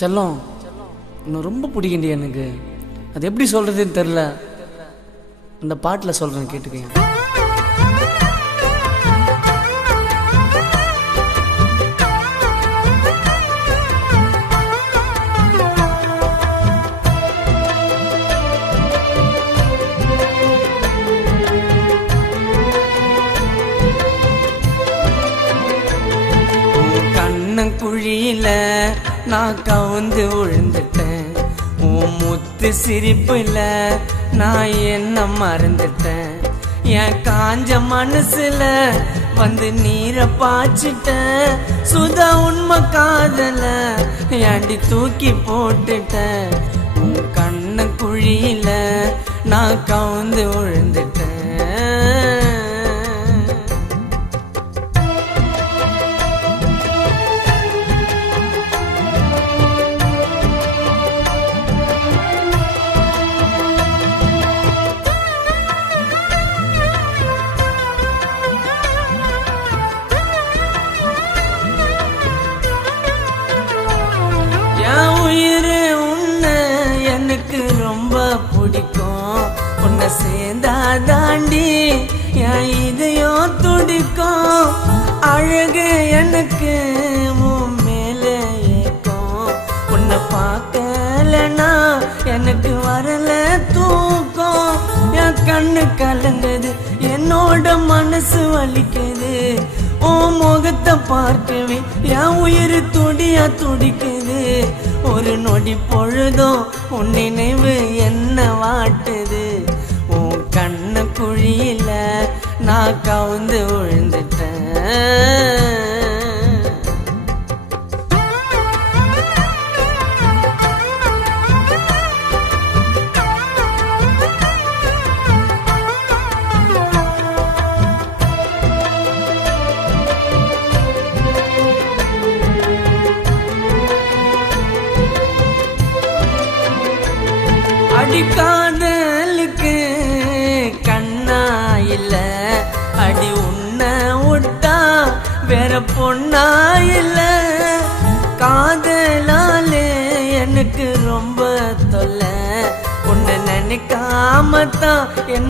செல்லம் இன்னும் ரொம்ப பிடிக்கிண்டி எனக்கு. அது எப்படி சொல்கிறதுன்னு தெரில. இந்த பாட்டில் சொல்கிறேன், கேட்டுக்கங்க. குழியில நான் கவுந்து விழுந்துட்டேன். உன் முத்து சிரிப்புல நான் என்ன மறந்துட்டேன். என் காஞ்ச மனசுல வந்து நீரை பாய்ச்சிட்டேன். சுதா உண்மை காதல ஏண்டி தூக்கி போட்டுட்டேன். உன் கண்ண குழியில நான் கவுந்து விழுந்துட்டேன். எனக்கு ரொம்ப பிடிக்கும். உன்னை சேர்ந்தா தாண்டி என் இதயம் துடிக்கும். அழகு எனக்கு உன் மேல ஏக்கும். உன்னை பார்க்கலனா எனக்கு வரல தூக்கம். என் கண்ணு கலங்குது, என்னோட மனசு வலிக்குது. உன் முகத்தை பார்க்கவே என் உயிர் துடியா துடிக்குது. ஒரு நொடி பொழுதும் உன் நினைவு என்ன வாட்டுது. உன் கண்ண குழியில நான் கவுந்து விழுந்துட்டேன். அடிக்காதலுக்கு கண்ணா இல்ல, அடி உன்னை விட்டா வேற பொண்ணா இல்ல. காதலாலே எனக்கு ரொம்ப தொல்லை. உன்னை நினைக்காமத்தான்